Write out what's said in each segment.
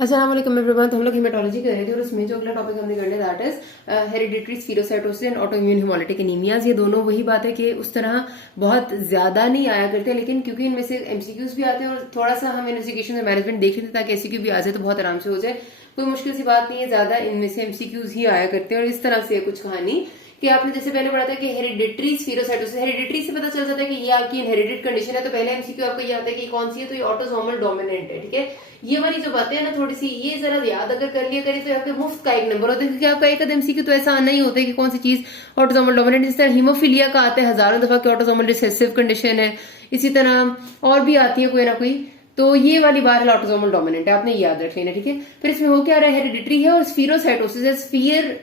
अस्सलाम वालेकुम एवरीवन। तो हम लोग हेमेटोलॉजी कर रहे थे और उसमें जो अगला टॉपिक हमने कर लिया that is hereditary spherocytosis and autoimmune haemolytic anaemias. ये दोनों वही बात है कि उस तरह बहुत ज्यादा नहीं आया करते, लेकिन क्योंकि इनमें से एमसीक्यूज भी आते हैं और थोड़ा सा हम इन्वेस्टिगेशन और मैनेजमेंट देख लेते ताकि एमसीक्यू भी आ जाए तो बहुत आराम से हो जाए। कोई मुश्किल सी बात नहीं है, ज्यादा इनमें से एमसीक्यूज ही आया करते हैं। और इस तरह से कुछ कहानी कि आपने जैसे पहले पढ़ा था कि हेरिडिटरी स्फीरोसाइटोसिस, हेरिडिटरी से पता चल जाता है कि ये आपकी इनहेरिटेड कंडीशन है। तो पहले एमसीक्यू आपको ये आता है कि कौन सी है, तो ये ऑटोसोमल डोमिनेंट है। ठीक है, ये वाली जो बातें हैं ना थोड़ी सी ये जरा याद अगर कर लिया करें तो आपके मुफ्त का एक नंबर होता है, क्योंकि आपका एक एमसीक्यू तो ऐसा नहीं होता है कि कौन सी चीज ऑटोसोमल डोमिनेंट। जिस तरह हीमोफीलिया का आता है हजारों दफा कि ऑटोसोमल रिसेसिव कंडीशन है, इसी तरह और भी आती है कोई ना कोई। तो ये वाली बात ऑटोसोमल डोमिनेंट है, आपने याद रख लेना। ठीक है, फिर इसमें हो क्या रहा है, हेरिडिटरी है और स्फीरोसाइटोसिस है।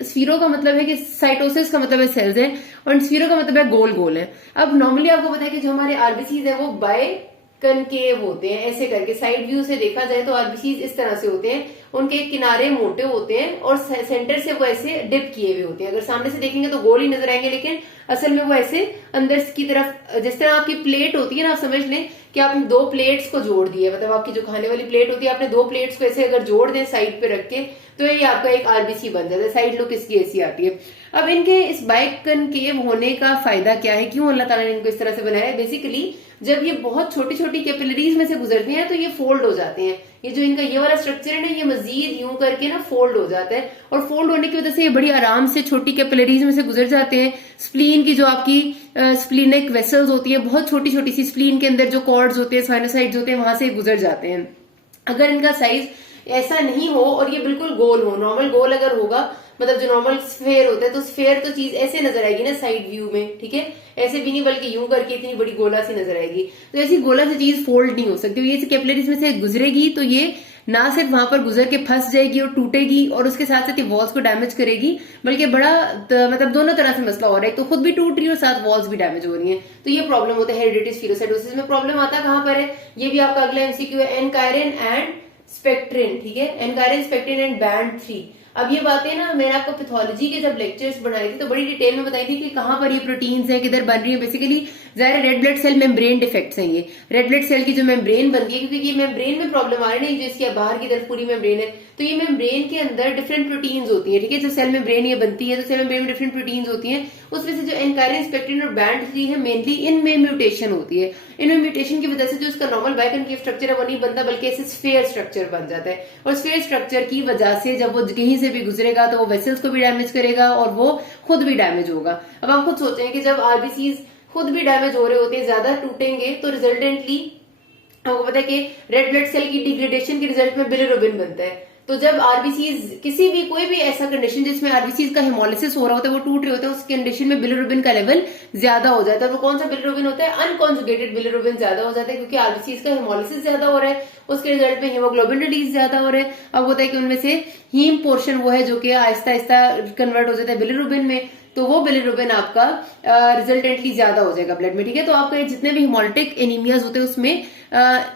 स्फीरो का मतलब है कि साइटोसिस का मतलब है सेल्स है और स्फीरो का मतलब है गोल गोल है। अब नॉर्मली आपको पता है कि जो हमारे आरबीसीज है वो बाय कनकेव होते हैं, ऐसे करके साइड व्यू से देखा जाए तो आरबीसीज इस तरह से होते हैं, उनके किनारे मोटे होते हैं और सेंटर से वो ऐसे डिप किए हुए होते हैं। अगर सामने से देखेंगे तो गोल ही नजर आएंगे, लेकिन असल में वो ऐसे अंदर की तरफ, जिस तरह आपकी प्लेट होती है ना, आप समझ लें कि आपने दो प्लेट्स को जोड़ दिया, मतलब आपकी जो खाने वाली प्लेट होती है आपने दो प्लेट्स को ऐसे अगर जोड़ दें साइड पे रख के तो ये आपका एक आरबीसी बन जाता है। साइड लुक इसकी ऐसी आती है। अब इनके इस बाइकनकेव होने का फायदा क्या है, क्यों अल्लाह ताला ने इनको इस तरह से बनाया है? बेसिकली जब ये बहुत छोटी छोटी कैपिलरीज में से गुजरते हैं तो ये फोल्ड हो जाते हैं। ये जो इनका ये वाला स्ट्रक्चर है ना, ये मजीद यूं करके ना फोल्ड हो जाता है और फोल्ड होने की वजह से ये बड़ी आराम से छोटी कैपिलरीज में से गुजर जाते हैं। स्प्लीन की जो आपकी स्प्लीनिक वेसल्स होती है, बहुत छोटी छोटी सी स्प्लीन के अंदर जो कॉर्ड्स होते हैं, साइनोसाइड्स होते हैं, वहां से गुजर जाते हैं। अगर इनका साइज ऐसा नहीं हो और ये बिल्कुल गोल हो, नॉर्मल गोल अगर होगा, मतलब जो नॉर्मल स्फेयर होता है, तो स्फेयर तो चीज ऐसे नजर आएगी ना साइड व्यू में। ठीक है, ऐसे भी नहीं बल्कि यूं करके इतनी बड़ी गोला सी नजर आएगी। तो ऐसी गोला सी चीज फोल्ड नहीं हो सकती। ये कैपिलरीज में से गुजरेगी तो ये ना सिर्फ वहां पर गुजर के फंस जाएगी और टूटेगी और उसके साथ साथ ये वॉल्स को डैमेज करेगी, बल्कि बड़ा मतलब दोनों तरह से मसला हो रहा है। तो खुद भी टूट रही है और साथ वॉल्स भी डैमेज हो रही है। तो ये प्रॉब्लम होता है हेरिडिटरी स्फीरोसाइटोसिस में। प्रॉब्लम आता कहां पर है, ये भी आपका अगला एमसीक्यू है, एनकायरिन एंड स्पेक्ट्रिन। ठीक है, एनकायरिन, स्पेक्ट्रिन एंड बैंड 3। अब ये बातें ना मैंने आपको पैथोलॉजी के जब लेक्चर्स बनाए थे तो बड़ी डिटेल में बताई थी कि कहां पर ये प्रोटीन्स हैं, किधर बन रही है। बेसिकली जाहिर red blood cell membrane defects हैं। ये रेड ब्लड सेल की जो मेम्ब्रेन बनती है, क्योंकि ये मेम्ब्रेन में प्रॉब्लम आ रही है, जो इसकी बाहर की तरफ पूरी मेम्ब्रेन है, तो ये मेम्ब्रेन के अंदर डिफरेंट प्रोटीन्स होती है। ठीक है, जो सेल मेम्ब्रेन ये बनती है तो सेल मेम्ब्रेन में डिफरेंट प्रोटीन्स होती हैं। उसमें से जो एनकायरिन, स्पेक्ट्रिन और बैंड 3 है, मेनली इनमें म्यूटेशन होती है। इनमें म्यूटेशन की वजह से जो इसका नॉर्मल बाइकनकेव स्ट्रक्चर है वो नहीं बनता, बल्कि ऐसे स्फेयर स्ट्रक्चर बन जाता है। और स्फेयर स्ट्रक्चर की वजह से जब वो कहीं से भी गुजरेगा तो वो वेसल्स को भी डैमेज करेगा और वो खुद भी डैमेज होगा। अब आप खुद सोचें कि जब आरबीसीज खुद भी डैमेज हो रहे होते हैं, ज्यादा टूटेंगे, तो रिजल्टेंटली आपको पता है कि रेड ब्लड सेल की डिग्रेडेशन के रिजल्ट में बिलिरुबिन बनता है। तो जब आरबीसीज किसी भी कोई भी ऐसा कंडीशन जिसमें आरबीसीज का हेमोलिसिस हो रहा होता है, वो टूट रहे होते हैं, उस कंडीशन में बिलिरुबिन का लेवल ज्यादा हो जाता है। वो कौन सा बिलिरुबिन होता है, अनकॉन्जुगेटेड बिलिरुबिन ज्यादा हो जाता है, क्योंकि आरबीसीज का हेमोलिसिस ज्यादा हो रहा है, उसके रिजल्ट में हीमोग्लोबिन रिलीज ज्यादा हो रहा है। अब होता है कि उनमें से हीम पोर्शन वो है जो कि आहिस्ता आहिस्ता कन्वर्ट हो जाता है बिलिरुबिन में, तो वो बिलिरुबिन आपका रिजल्टेंटली ज्यादा हो जाएगा ब्लड में। ठीक है, तो आपका जितने भी हेमोलिटिक एनीमियाज होते हैं उसमें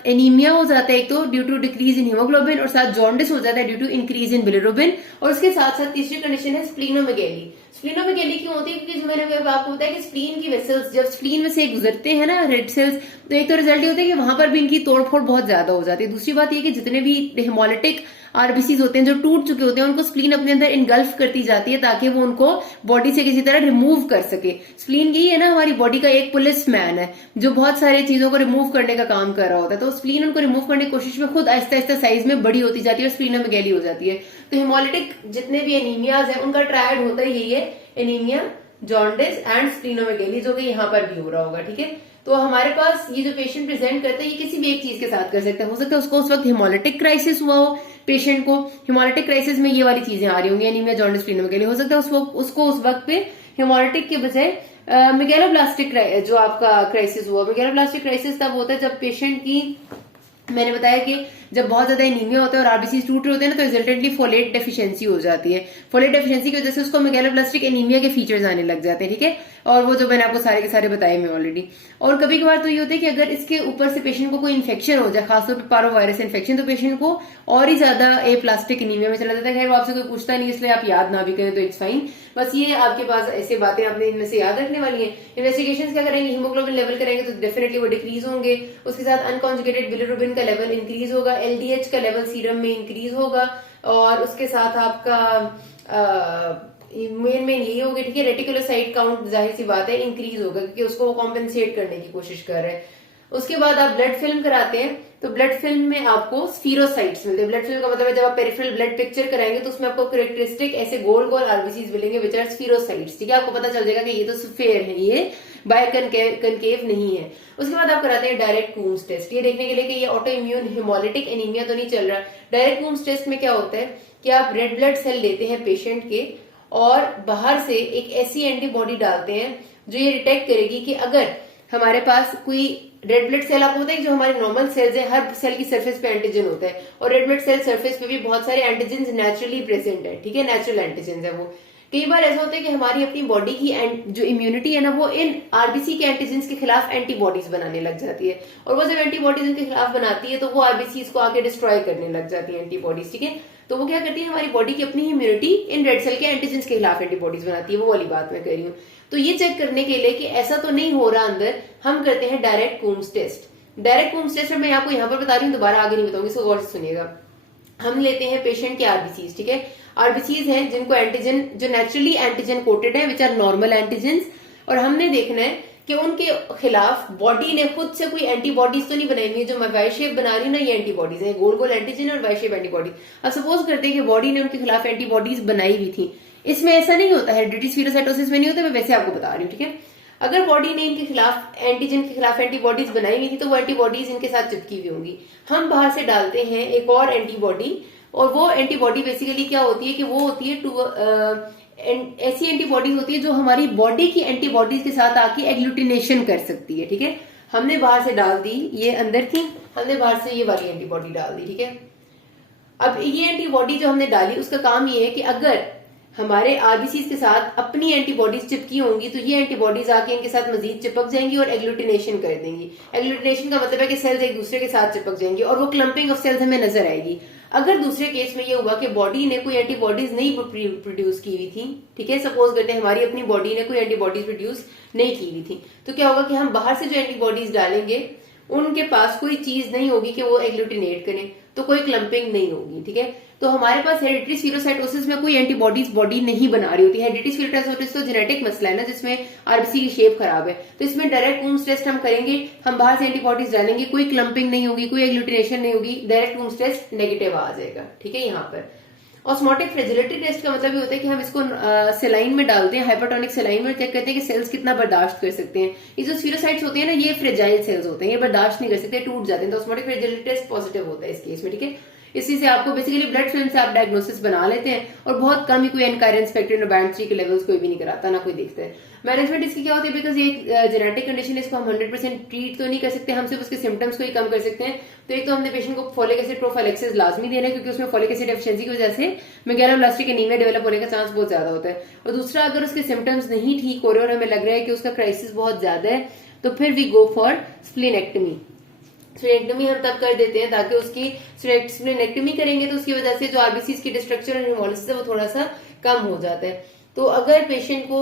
एनीमिया हो जाता है एक तो due to decrease in haemoglobin, और साथ जॉन्डिस हो जाता है due to increase in bilirubin, और उसके साथ साथ तीसरी कंडीशन है स्प्लीनोमेगेली। स्प्लीनोमेगेली क्यों होती है, क्योंकि मैंने आपको बताया कि स्प्लीन की वेसल्स जब स्प्लीन में से गुजरते हैं ना रेड सेल्स, तो एक तो रिजल्ट ये होता है कि वहां पर भी इनकी तोड़फोड़ बहुत ज्यादा हो जाती है। दूसरी बात ये कि जितने भी हेमोलिटिक आरबीसीज होते हैं जो टूट चुके होते हैं, उनको स्प्लीन अपने अंदर इनगल्फ करती जाती है ताकि वो उनको बॉडी से किसी तरह रिमूव कर सके। स्प्लीन यही है ना, हमारी बॉडी का एक पुलिस मैन है जो बहुत सारी चीजों को रिमूव करने का काम कर रहा होता है। तो स्प्लीन उनको रिमूव करने की कोशिश में खुद आहिस्ता आहिस्ता साइज में बड़ी होती जाती है और स्प्लीनोमेगेली हो जाती है। तो हेमोलिटिक जितने भी एनीमियाज है उनका ट्रायड होता है यही है, एनीमिया, जॉन्डिस एंड स्प्लीनोमेगेली, जो कि यहाँ पर भी हो रहा होगा। ठीक है, तो हमारे पास ये जो पेशेंट प्रेजेंट करता है ये किसी भी एक चीज के साथ कर सकते हैं। हो सकता है उसको उस वक्त हेमोलिटिक क्राइसिस हुआ हो, पेशेंट को हेमोलिटिक क्राइसिस में ये वाली चीजें आ रही होंगी, एनीमिया, जॉन्डिस, स्प्लीनोमेगेली। हो सकता है उसको उस वक्त पे हेमोलिटिक के बजाय मेगैलोब्लास्टिक जो आपका क्राइसिस हुआ। मेगैलोब्लास्टिक क्राइसिस तब होता है जब पेशेंट की, मैंने बताया कि जब बहुत ज्यादा एनीमिया होता है और आरबीसी टूट रहे होते हैं ना, तो रिजल्टेंटली फोलेट डेफिशिएंसी हो जाती है। फोलेट डेफिशिएंसी की वजह से उसको मेगैलोब्लास्टिक एनीमिया के फीचर्स आने लग जाते हैं। ठीक है, और वो जो मैंने आपको सारे के सारे बताए मैं ऑलरेडी। और कभी कभार तो ये होता है कि अगर इसके ऊपर से पेशेंट को कोई इन्फेक्शन हो जाए, खासतौर पर पारोवायरस इन्फेक्शन, तो पेशेंट को और ही ज्यादा प्लास्टिक एनीमिया में चला जाता है। खैर वो आपसे कोई पूछता नहीं, इसलिए आप याद ना भी करें तो इट्स फाइन। बस ये आपके पास ऐसी बातें आपने इनमें से याद रखने वाली है। इन्वेस्टिगेशन क्या करेंगे, हीमोग्लोबिन लेवल करेंगे तो डेफिनेटली वो डिक्रीज होंगे, उसके साथ अनकॉन्जुगेटेड बिलिरुबिन का लेवल इंक्रीज होगा, LDH का लेवल सीरम में इंक्रीज होगा और उसके साथ आपका मेन यही होगा, ठीक है। रेटिकुलोसाइट काउंट जाहिर सी बात है इंक्रीज होगा क्योंकि उसको वो कॉम्पेंसेट करने की कोशिश कर रहे हैं। उसके बाद आप ब्लड फिल्म कराते हैं तो ब्लड फिल्म में आपको स्फीरोसाइट्स मिलते हैं। ब्लड फिल्म का मतलब है जब आप पेरिफेरल ब्लड पिक्चर कराएंगे तो उसमें आपको कैरेक्टरिस्टिक ऐसे गोल गोल आरबीसीज मिलेंगे विच आर स्फीरोसाइट्स, ठीक है। आपको पता चल जाएगा कि ये तो स्फेयर है, ये बाय कनकेव नहीं है। उसके बाद आप कराते हैं डायरेक्ट कूम्स टेस्ट, ये देखने के लिए कि ये ऑटो इम्यून हिमोलिटिक एनीमिया तो नहीं चल रहा। डायरेक्ट कूम्स टेस्ट में क्या होता है कि आप रेड ब्लड सेल लेते हैं पेशेंट के और बाहर से एक ऐसी एंटीबॉडी डालते हैं जो ये डिटेक्ट करेगी कि अगर हमारे पास कोई रेड ब्लड सेल, आपको पता है जो हमारे नॉर्मल सेल्स है हर सेल की सरफेस पे एंटीजन होता है और रेड ब्लड सेल सरफेस पे भी बहुत सारे एंटीजन नेचुरली प्रेजेंट है, ठीक है, नेचुरल एंटीजन है वो। कई बार ऐसा होता है कि हमारी अपनी बॉडी की जो इम्यूनिटी है ना वो इन आरबीसी के एंटीजन के खिलाफ एंटीबॉडीज बनाने लग जाती है और वो जब एंटीबॉडीज इनके खिलाफ बनाती है तो वो आरबीसी को आके डिस्ट्रॉय करने लग जाती है एंटीबॉडीज, ठीक है। तो वो क्या करती है, हमारी बॉडी की अपनी इम्यूनिटी इन रेड सेल के एंटीजन के खिलाफ एंटीबॉडीज बनाती है, वो वाली बात मैं कह रही हूँ। तो ये चेक करने के लिए कि ऐसा तो नहीं हो रहा अंदर, हम करते हैं direct Coombs test. Direct Coombs test में मैं आपको यहाँ पर बता रही हूँ, दोबारा आगे नहीं बताऊंगी, इसको गौर से सुनिएगा। हम लेते हैं पेशेंट के आरबीसीज, ठीक है। आरबीसीज हैं जिनको एंटीजन जो नेचुरली एंटीजन कोटेड है विच आर नॉर्मल एंटीजन, और हमने देखना है कि उनके खिलाफ बॉडी ने खुद से कोई एंटीबॉडीज तो नहीं बनाई हुई है। जो मैं वाई शेप बना रही हूँ ना, ये एंटीबॉडीज है, गोल गोल एंटीजन और वाई शेप एंटीबॉडीज। अब सपोज करते हैं कि बॉडी ने उनके खिलाफ एंटीबॉडीज बनाई हुई थी, इसमें ऐसा नहीं होता है, हेरेडिटरी स्फीरोसाइटोसिस में नहीं होता, मैं वैसे आपको बता रही हूँ, ठीक है। अगर बॉडी ने इनके खिलाफ एंटीजन के खिलाफ एंटीबॉडीज बनाई हुई थी तो वो एंटीबॉडीज इनके साथ चिपकी हुई होंगी। हम बाहर से डालते हैं एक और एंटीबॉडी, और वो एंटीबॉडी बेसिकली क्या होती है कि वो होती है ऐसी एंटीबॉडीज होती है जो हमारी बॉडी की एंटीबॉडीज के साथ आके एग्लूटिनेशन कर सकती है, ठीक है। हमने बाहर से डाल दी, ये अंदर थी, हमने बाहर से ये वाली एंटीबॉडी डाल दी, ठीक है। अब ये एंटीबॉडी जो हमने डाली उसका काम ये है कि अगर हमारे आरबीसीज के साथ अपनी एंटीबॉडीज चिपकी होंगी तो ये एंटीबॉडीज आके इनके साथ मजीद चिपक जाएंगी और एग्लूटिनेशन कर देंगी। एग्लूटिनेशन का मतलब है कि सेल्स एक दूसरे के साथ चिपक जाएंगी और वो क्लम्पिंग ऑफ सेल्स हमें नजर आएगी। अगर दूसरे केस में ये हुआ कि बॉडी ने कोई एंटीबॉडीज नहीं प्रोड्यूस की हुई थी, ठीक है, सपोज करते हैं हमारी अपनी बॉडी ने कोई एंटीबॉडीज प्रोड्यूस नहीं की हुई थी, तो क्या होगा कि हम बाहर से जो एंटीबॉडीज डालेंगे उनके पास कोई चीज नहीं होगी कि वो एग्लूटिनेट करें, तो कोई क्लम्पिंग नहीं होगी, ठीक है। तो हमारे पास हेरेडिटरी स्फीरोसाइटोसिस में कोई एंटीबॉडीज बॉडी नहीं बना रही होती है। हेरेडिटरी स्फीरोसाइटोसिस तो जेनेटिक मसला है ना, जिसमें आरबीसी की शेप खराब है। तो इसमें डायरेक्ट कूम्स टेस्ट हम करेंगे, हम बाहर से एंटीबॉडीज डालेंगे, कोई क्लम्पिंग नहीं होगी, कोई एग्लूटिनेशन नहीं होगी, डायरेक्ट कूम्स टेस्ट नेगेटिव आ जाएगा, ठीक है। यहाँ पर ऑस्मोटिक फ्रेजिलिटी टेस्ट का मतलब ये होता है कि हम इसको सेलाइन में डालते हैं, हाइपरटोनिक सेलाइन में, चेक करते हैं कि सेल्स कितना बर्दाश्त कर सकते हैं। ये जो स्फीरोसाइट्स होते हैं ना, ये फ्रेजाइल सेल्स होते हैं, ये बर्दाश्त नहीं कर सकते, टूट जाते हैं। तो ऑस्मोटिक फ्रेजिलिटी टेस्ट पॉजिटिव होता है इस केस में, ठीक है। इसी से आपको बेसिकली ब्लड फिल्म से आप डायग्नोसिस बना लेते हैं और बहुत कम ही कोई एनकायरेंस फैक्टर बैंड 3 के लेवल्स कोई भी नहीं कराता, ना कोई देखता है। मैनेजमेंट इसकी क्या होती है, बिकॉज ये जेनेटिक कंडीशन, इसको हम 100% ट्रीट तो नहीं कर सकते, हम सिर्फ उसके सिम्टम्स को ही कम कर सकते हैं। तो एक तो हमने पेशेंट को फॉलिक एसिड प्रोफाइलेक्सिस लाजमी देना है क्योंकि उसमें फॉलिक एसिड डेफिशिएंसी की वजह से मेगालोब्लास्टिक एनीमिया डेवलप होने का चांस बहुत ज्यादा होता है। और दूसरा, अगर उसके सिम्टम्स नहीं ठीक हो रहे और हमें लग रहा है कि उसका क्राइसिस बहुत ज्यादा है तो फिर we go for splenectomy. Splenectomy हम तब कर देते हैं ताकि उसकी स्प्लीनेक्टमी करेंगे तो उसकी वजह से जो आरबीसीज की डिस्ट्रक्चर और हेमोलिसिस है वो थोड़ा सा कम हो जाता है। तो अगर पेशेंट को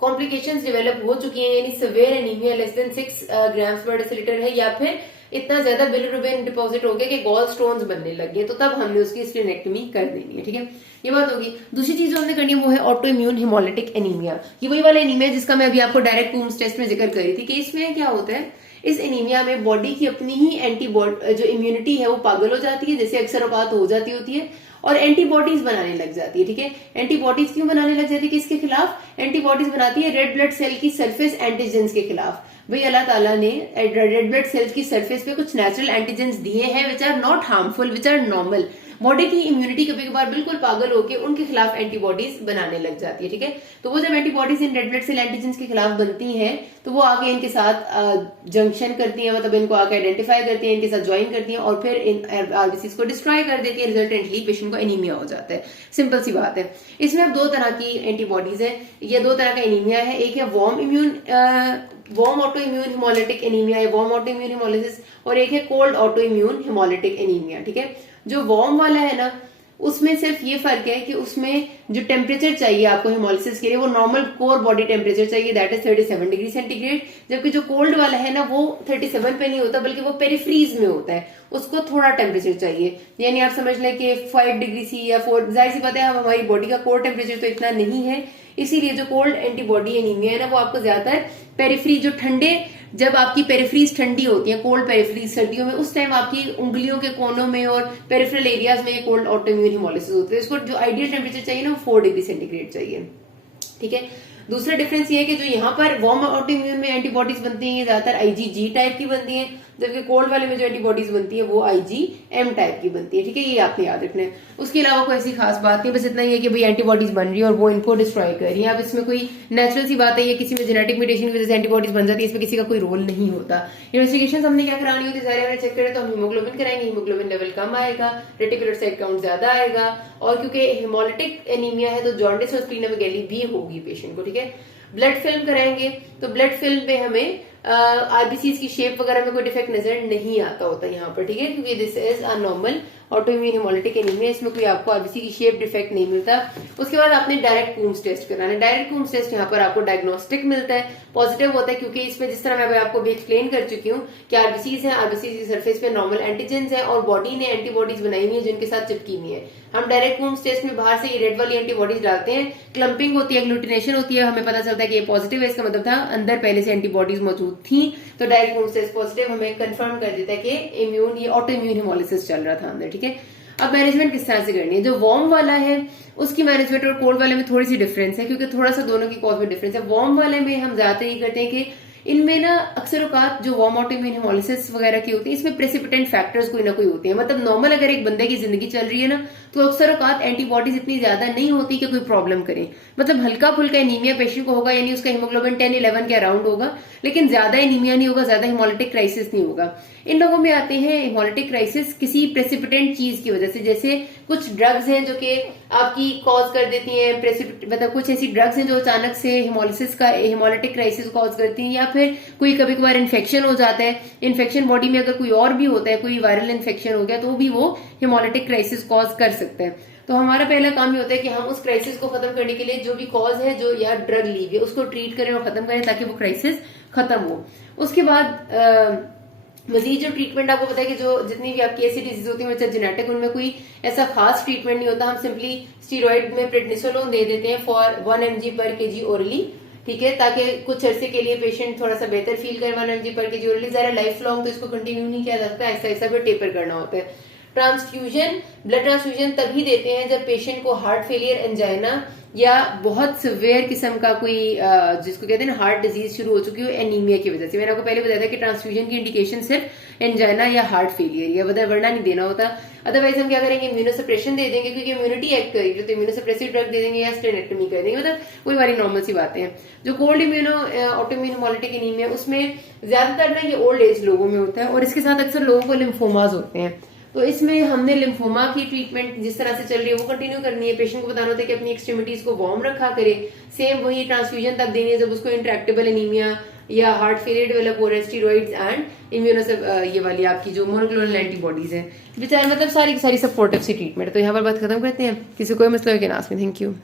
कॉम्प्लिकेशंस डेवलप हो चुकी हैं, यानी severe anaemia less than 6 grams पर डेसिलीटर है, या फिर इतना ज्यादा बिलिरुबिन डिपॉजिट हो गया कि गॉल स्टोन्स बनने लग गए, तो तब हमने उसकी स्प्लीनेक्टमी कर देनी है, ठीक है। ये बात होगी। दूसरी चीज जो हमने करनी है वो है ऑटो इम्यून हिमोलिटिक एनीमिया। ये वही वाला एनीमिया जिसका मैं अभी आपको डायरेक्ट कूम्स टेस्ट में जिक्र कर रही थी कि इसमें क्या होता है, इस एनीमिया में बॉडी की अपनी ही एंटीबॉडी जो इम्यूनिटी है वो पागल हो जाती है, जैसे अक्सर औकात हो जाती होती है, और एंटीबॉडीज बनाने लग जाती है, ठीक है। एंटीबॉडीज क्यों बनाने लग जाती है, किसके खिलाफ? एंटीबॉडीज बनाती है रेड ब्लड सेल की सरफेस एंटीजेंस के खिलाफ। भाई अल्लाह ताला ने रेड ब्लड सेल्स की सरफेस पे कुछ नेचुरल एंटीजेंस दिए हैं which are not harmful, which are normal. Body की इम्यूनिटी कभी कभार बिल्कुल पागल होकर उनके खिलाफ एंटीबॉडीज बनाने लग जाती है, ठीक है। तो वो जब एंटीबॉडीज इन रेड ब्लड सेल एंटीजेंस के खिलाफ बनती हैं तो वो आके इनके साथ जंक्शन करती हैं, मतलब इनको आके आइडेंटिफाई करती हैं, इनके साथ ज्वाइन करती हैं और फिर इन आरबीसीज को डिस्ट्रॉय कर देती है। रिजल्टेंटली पेशेंट को एनीमिया हो जाता है। सिंपल सी बात है। इसमें अब 2 तरह की एंटीबॉडीज है, ये 2 तरह का एनीमिया है। एक है warm auto immune haemolytic anaemia या वार्म ऑटो इम्यून हिमोलिसिस, और एक है cold auto immune haemolytic anaemia, ठीक है। जो वार्म वाला है ना, उसमें सिर्फ ये फर्क है कि उसमें जो टेम्परेचर चाहिए आपको हिमोलिसिस के लिए वो नॉर्मल कोर बॉडी टेम्परेचर चाहिए, दैट इज 37 डिग्री सेंटीग्रेड। जबकि जो कोल्ड वाला है ना वो 37 पे नहीं होता बल्कि वो पेरिफ्रीज में होता है, उसको थोड़ा टेम्परेचर चाहिए। यानी आप समझ लें कि 5 डिग्री सी या 4, जाहिर सी बात है हमारी बॉडी का कोर टेम्परेचर तो इतना नहीं है, इसीलिए जो कोल्ड एंटीबॉडी एनीमिया है ना वो आपको ज्यादातर पेरिफ्री, जो ठंडे, जब आपकी पेरिफ्रीज ठंडी होती है, कोल्ड पेरिफ्रीज सर्दियों में, उस टाइम आपकी उंगलियों के कोनों में और पेरिफेरल एरियाज में कोल्ड ऑटोइम्यून हिमोलिसिस होते हैं। इसको जो आइडियल टेम्परेचर चाहिए ना वो 4 डिग्री सेंटीग्रेड चाहिए। ठीक है, दूसरा डिफरेंस ये है कि जो यहाँ पर वार्म ऑटोइम्यून में एंटीबॉडीज बनती हैं ये ज्यादातर IgG टाइप की बनती हैं, जबकि कोल्ड वाले में जो एंटीबॉडीज बनती है वो IgM टाइप की बनती है। ठीक है, ये आपने याद रखना है। उसके अलावा कोई ऐसी खास बात नहीं, बस इतना ही है कि भाई एंटीबॉडीज बन रही है और वो इनको डिस्ट्रॉय कर रही है। अब इसमें कोई नेचुरल सी बात है, ये किसी में जेनेटिक म्यूटेशन की वजह से एंटीबॉडीज बन जाती है, इसमें किसी का कोई रोल नहीं होता। इन्वेस्टिगेशन हमने क्या करानी होती है, सारे हमने चेक करे तो हम हीमोग्लोबिन कराएंगे, हीमोग्लोबिन लेवल कम आएगा, रेटिकुलोसाइट काउंट ज्यादा आएगा, और क्योंकि हिमोलिटिक एनीमिया है तो जॉन्डिस और स्प्लीनोमेगाली भी होगी पेशेंट को। ठीक है, ब्लड फिल्म कराएंगे तो ब्लड फिल्म पे हमें आरबीसीज की शेप वगैरह में कोई डिफेक्ट नजर नहीं आता होता यहाँ पर। ठीक है, क्योंकि this is a normal autoimmune haemolytic anaemia, इसमें कोई आपको आरबीसी की शेप डिफेक्ट नहीं मिलता। उसके बाद आपने डायरेक्ट कूम्स टेस्ट कराना है। डायरेक्ट कूम्स टेस्ट यहाँ पर आपको डायग्नोस्टिक मिलता है, पॉजिटिव होता है, क्योंकि इसमें जिस तरह मैं आपको भी एक्सप्लेन कर चुकी हूँ कि आरबीसीज है, आरबीसीज की सरफेस पे नॉर्मल एंटीजेंस है और बॉडी ने एंटीबॉडीज बनाई हुई है जिनके साथ चिपकी हुई है। हम डायरेक्ट कूम्स टेस्ट में बाहर से ये रेड वाली एंटीबॉडीज डालते हैं, क्लम्पिंग होती है, ग्लूटिनेशन होती है, हमें पता चलता है कि ये पॉजिटिव है, इसका मतलब था अंदर पहले से एंटीबॉडीज मौजूद थी। तो डायरेक्ट कूम्स टेस्ट पॉजिटिव हमें कंफर्म कर देता है कि इम्यून, ये ऑटोइम्यून हिमोलिसिस चल रहा था अंदर। ठीक है, अब मैनेजमेंट किस तरह से करनी है, जो वार्म वाला है उसकी मैनेजमेंट और कोल्ड वाले में थोड़ी सी डिफरेंस है, क्योंकि थोड़ा सा दोनों की कॉज में डिफरेंस है। वार्म वाले में हम ज्यादातर ये करते हैं कि इनमें ना अक्सर औकात जो वार्म ऑटोइम्यून हिमोलिसिस वगैरह की होती है इसमें प्रेसिपिटेंट फैक्टर्स कोई ना कोई होते हैं। मतलब नॉर्मल अगर एक बंदे की जिंदगी चल रही है ना तो अक्सर औकात एंटीबॉडीज इतनी ज्यादा नहीं होती कि कोई प्रॉब्लम करे। मतलब हल्का फुल्का एनीमिया पेशेंट को होगा, यानी उसका हीमोग्लोबिन 10-11 के अराउंड होगा, लेकिन ज्यादा एनीमिया नहीं होगा, ज्यादा हिमोलिटिक क्राइसिस नहीं होगा। इन लोगों में आते हैं हिमोलिटिक क्राइसिस किसी प्रेसिपिटेंट चीज की वजह से, जैसे कुछ ड्रग्स हैं जो कि आपकी कॉज कर देती हैं मतलब कुछ ऐसी ड्रग्स हैं जो अचानक से हिमोलिसिस का हिमोलिटिक क्राइसिस कॉज करती हैं, या फिर कोई कभी कभार इन्फेक्शन हो जाता है, इन्फेक्शन बॉडी में अगर कोई और भी होता है, कोई वायरल इन्फेक्शन हो गया तो भी वो हिमोलिटिक क्राइसिस कॉज कर सकता है। तो हमारा पहला काम ये होता है कि हम उस क्राइसिस को खत्म करने के लिए जो भी कॉज है, जो या ड्रग ली है, उसको ट्रीट करें और खत्म करें ताकि वो क्राइसिस खत्म हो। उसके बाद मजीद जो ट्रीटमेंट आपको पता है कि जो जितनी भी आपकी ऐसी डिजीज होती है जेनेटिक, उनमें कोई ऐसा खास ट्रीटमेंट नहीं होता। हम सिंपली स्टीरॉइड में प्रेडनिसोलोन दे देते हैं फॉर 1 mg पर kg ओरली। ठीक है, ताकि कुछ अरसे के लिए पेशेंट थोड़ा सा बेहतर फील करे। 1 mg पर kg ओरली जरा लाइफ लॉन्ग तो इसको कंटिन्यू नहीं किया जा सकता, ऐसा ऐसा भी टेपर करना होता है। ट्रांसफ्यूजन, ब्लड ट्रांसफ्यूजन तभी देते हैं जब पेशेंट को हार्ट फेलियर, एंजाइना या बहुत सिवियर किस्म का कोई जिसको कहते हैं ना हार्ट डिजीज शुरू हो चुकी हो एनीमिया की वजह से। मैंने आपको पहले बताया था कि ट्रांसफ्यूजन की इंडिकेशन सिर्फ एंजाइना या हार्ट फेलियर या वरना नहीं देना होता। अदरवाइज हम क्या करेंगे, इम्यूनोसप्रेशन दे देंगे, क्योंकि इम्यूनिटी एक्ट करेगी तो इम्यूनोसप्रेसिव ड्रग दे देंगे या स्टेनेक्टमी कर देंगे। मतलब वही वाली नॉर्मल सी बातें हैं। जो कोल्ड ऑटोइम्यून हिमोलिटिक एनीमिया उसमें ज्यादातर ना ये ओल्ड एज लोगों में होता है और इसके साथ अक्सर लोगों को लिम्फोमास होते हैं। तो इसमें हमने लिम्फोमा की ट्रीटमेंट जिस तरह से चल रही है वो कंटिन्यू करनी है। पेशेंट को बताना होता है कि अपनी एक्सट्रीमिटीज को वार्म रखा करे। सेम वही ट्रांसफ्यूजन तब देनी है जब उसको इंट्रैक्टेबल एनीमिया या हार्ट फेलियर डेवलप हो रहा है। स्टीरॉइड्स एंड इम्यूनो ये वाली आपकी जो मोनोक्लोनल एंटीबॉडीज है, बेचारे मतलब सारी सपोर्टिव सी ट्रीटमेंट। तो यहाँ पर बात खत्म करते हैं। किसी कोई मसला हो कि नास में। Thank you.